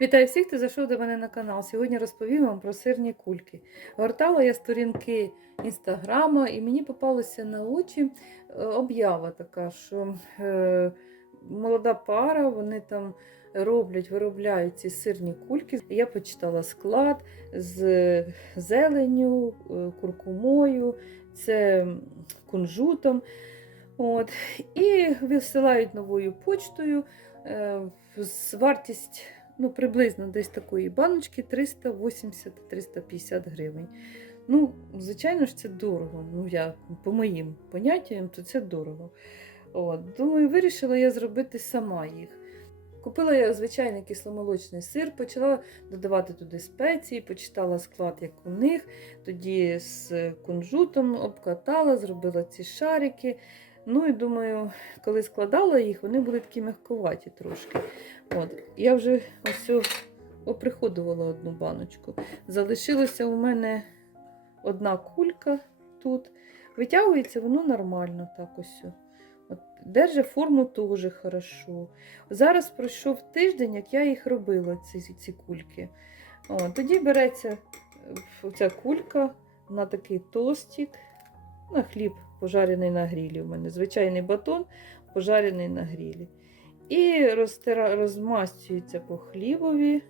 Вітаю всіх, хто зайшов до мене на канал. Сьогодні розповім вам про сирні кульки. Гортала я сторінки інстаграма, і мені попалася на очі е, об'ява така, що е, молода пара, вони там роблять, виробляють ці сирні кульки. Я почитала склад з зеленю, е, куркумою, це кунжутом. От. І висилають новою почтою. Е, з- Вартість ну, приблизно десь такої баночки 380-350 гривень. Ну, звичайно ж, це дорого. Ну, я, по моїм поняттям, то це дорого. От. Думаю, вирішила я зробити сама їх. Купила я звичайний кисломолочний сир, почала додавати туди спеції, почитала склад, як у них. Тоді з кунжутом обкатала, зробила ці шарики. Ну і думаю, коли складала їх, вони були такі м'ягковаті трошки. От. Я вже ось оприходувала одну баночку. Залишилося у мене одна кулька тут. Витягується воно нормально так ось. Держи форму теж хорошо. Зараз пройшов тиждень, як я їх робила, ці, ці кульки. О, тоді береться е, ця кулька на такий тостик, на хліб пожарений на грілі. У мене звичайний батон пожарений на грілі. І розтира, розмастюється по хлібові.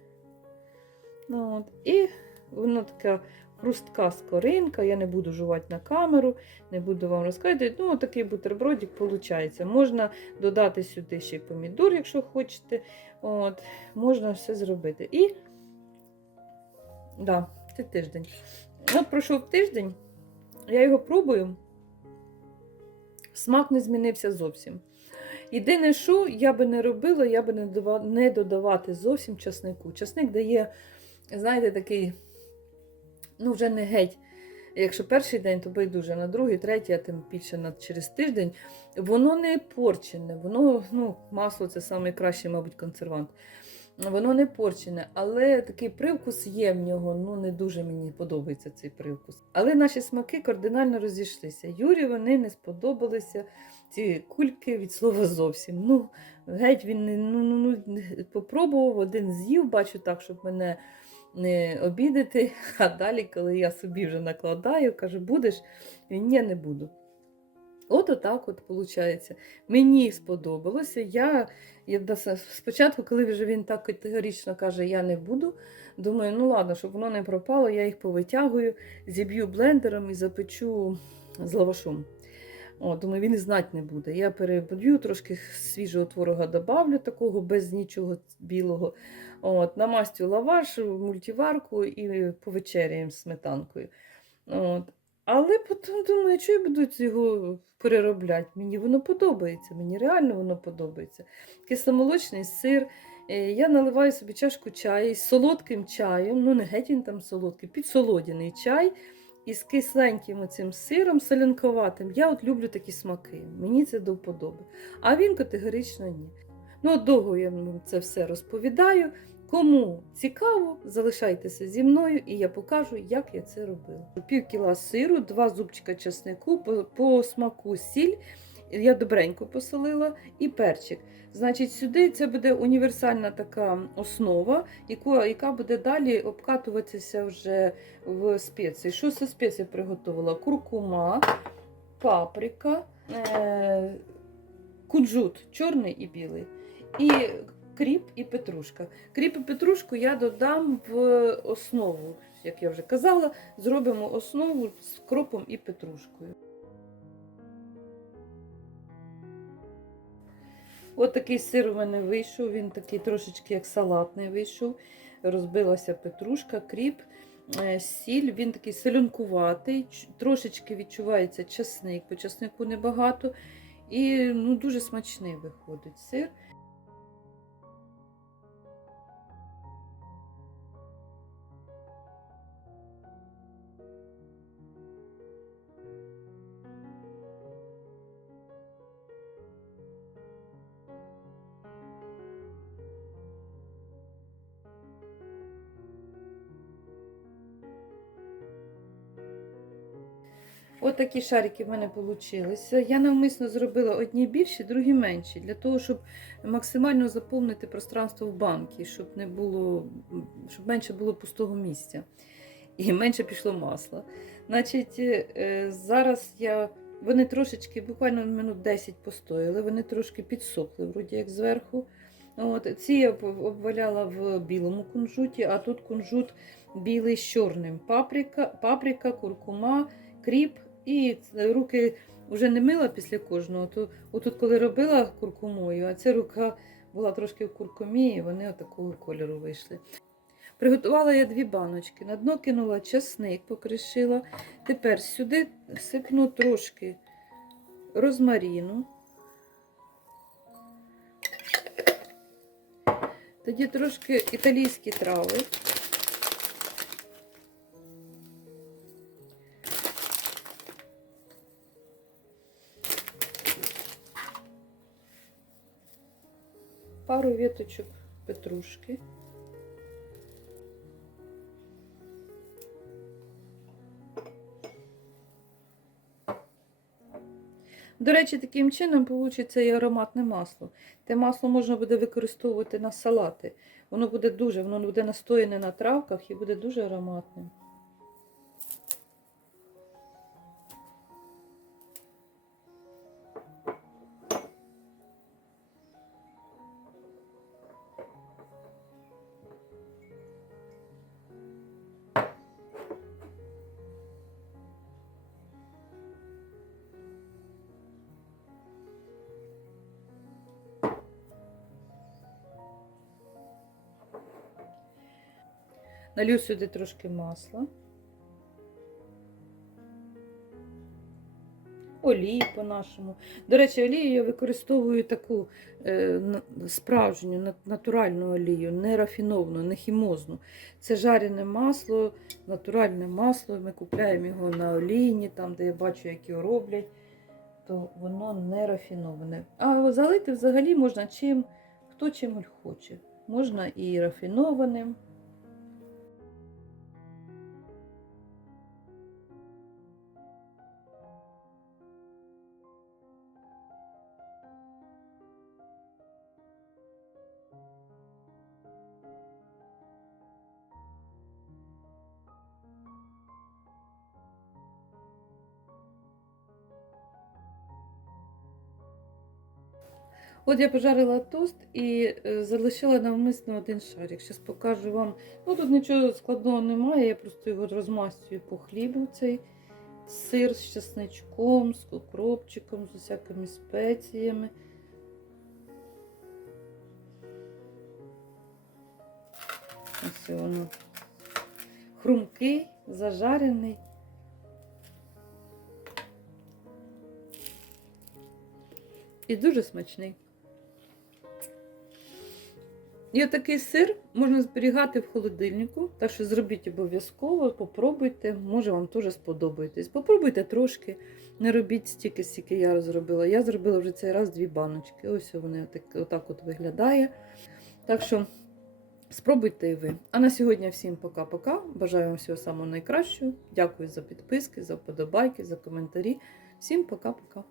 Ну, от. І воно така хрустка скоринка. Я не буду жувати на камеру, не буду вам розказувати. Ну, такий бутербродик виходить. Можна додати сюди ще й помідор, якщо хочете. От. Можна все зробити. І да, це тиждень. От пройшов тиждень, я його пробую. Смак не змінився зовсім. Єдине, що я би не робила, я би не додава- не додавати зовсім часнику. Часник дає, знаєте, такий, ну, вже не геть. Якщо перший день, то байдуже, на другий, третій, а тим більше на, через тиждень, воно не порчене, воно, ну, масло це найкращий, мабуть, консервант. Воно не порчене, але такий привкус є в нього. Ну не дуже мені подобається цей привкус. Але наші смаки кардинально розійшлися. Юрі вони не сподобалися ці кульки від слова зовсім. Ну, геть він не ну, ну, ну, попробував, один з'їв, бачу так, щоб мене не обідати. А далі, коли я собі вже накладаю, кажу, будеш? Він ні, не буду. От отак от виходить. Мені сподобалося. Я, я спочатку, коли вже він так категорично каже, я не буду, думаю, ну ладно, щоб воно не пропало, я їх повитягую, зіб'ю блендером і запечу з лавашом. О, думаю, він і знати не буде. Я переб'ю, трошки свіжого творога добавлю, такого без нічого білого. От, намастю лаваш, мультиварку і повечеряємо з сметанкою. От. Але потім думаю, що я буду його переробляти. Мені воно подобається, мені реально воно подобається. Кисломолочний сир. Е, Я наливаю собі чашку чаю з солодким чаєм, ну не геть він там солодкий, підсолодяний чай із кисленьким оцим сиром солянковатим. Я от люблю такі смаки. Мені це до вподоби. А він категорично ні. Ну, довго я це все розповідаю. Кому цікаво, залишайтеся зі мною, і я покажу, як я це робила. Пів кіла сиру, два зубчика чеснику, по, по смаку сіль. Я добренько посолила і перчик. Значить, сюди це буде універсальна така основа, яку, яка буде далі обкатуватися вже в спеції. Що за спеції приготувала? Куркума, паприка, е- кунжут, чорний і білий. І кріп і петрушка. Кріп і петрушку я додам в основу. Як я вже казала, зробимо основу з кропом і петрушкою. От такий сир у мене вийшов, він такий трошечки як салатний вийшов. Розбилася петрушка, кріп, е, сіль, він такий селюнкуватий, трошечки відчувається часник, по часнику небагато. І ну, дуже смачний виходить сир. От такі шарики в мене вийшли. Я навмисно зробила одні більші, другі менші, для того, щоб максимально заповнити пространство в банки, щоб не було, щоб менше було пустого місця і менше пішло масла. Значить, е, зараз я. Вони трошечки, буквально минут 10 постояли, вони трошки підсохли, вроді як зверху. От, ці я обваляла в білому кунжуті, а тут кунжут білий з чорним. Паприка, паприка, куркума, кріп. І руки вже не мила після кожного. То отут, коли робила куркумою, а ця рука була трошки в куркумі, і вони отакого кольору вийшли. Приготувала я дві баночки. На дно кинула часник, покришила. Тепер сюди сипну трошки розмаріну. Тоді трошки італійські трави. Пару веточок петрушки. До речі, таким чином вийде і ароматне масло. Те масло можна буде використовувати на салати. Воно буде дуже, воно буде настояне на травках і буде дуже ароматним. Налью сюди трошки масла. Олії по-нашому. До речі, олію я використовую таку е, справжню, натуральну олію, не рафіновану, не хімозну. Це жарене масло, натуральне масло. Ми купуємо його на олійні, там, де я бачу, як його роблять, то воно не рафіноване. А залити взагалі можна чим, хто чим хоче. Можна і рафінованим. От я пожарила тост і е, залишила навмисно один шарик. Зараз покажу вам. Ну тут нічого складного немає, я просто його розмастюю по хлібу цей сир з чесничком, з укропчиком, з усякими спеціями. Ось воно. Хрумкий, зажарений. І дуже смачний. І отакий сир можна зберігати в холодильнику, так що зробіть обов'язково, попробуйте, може вам теж сподобається. Попробуйте трошки, не робіть стільки, стільки я зробила. Я зробила вже цей раз дві баночки. Ось вони отак от виглядає. Так що спробуйте і ви. А на сьогодні всім пока-пока. Бажаю вам всього самого найкращого. Дякую за підписки, за вподобайки, за коментарі. Всім пока-пока.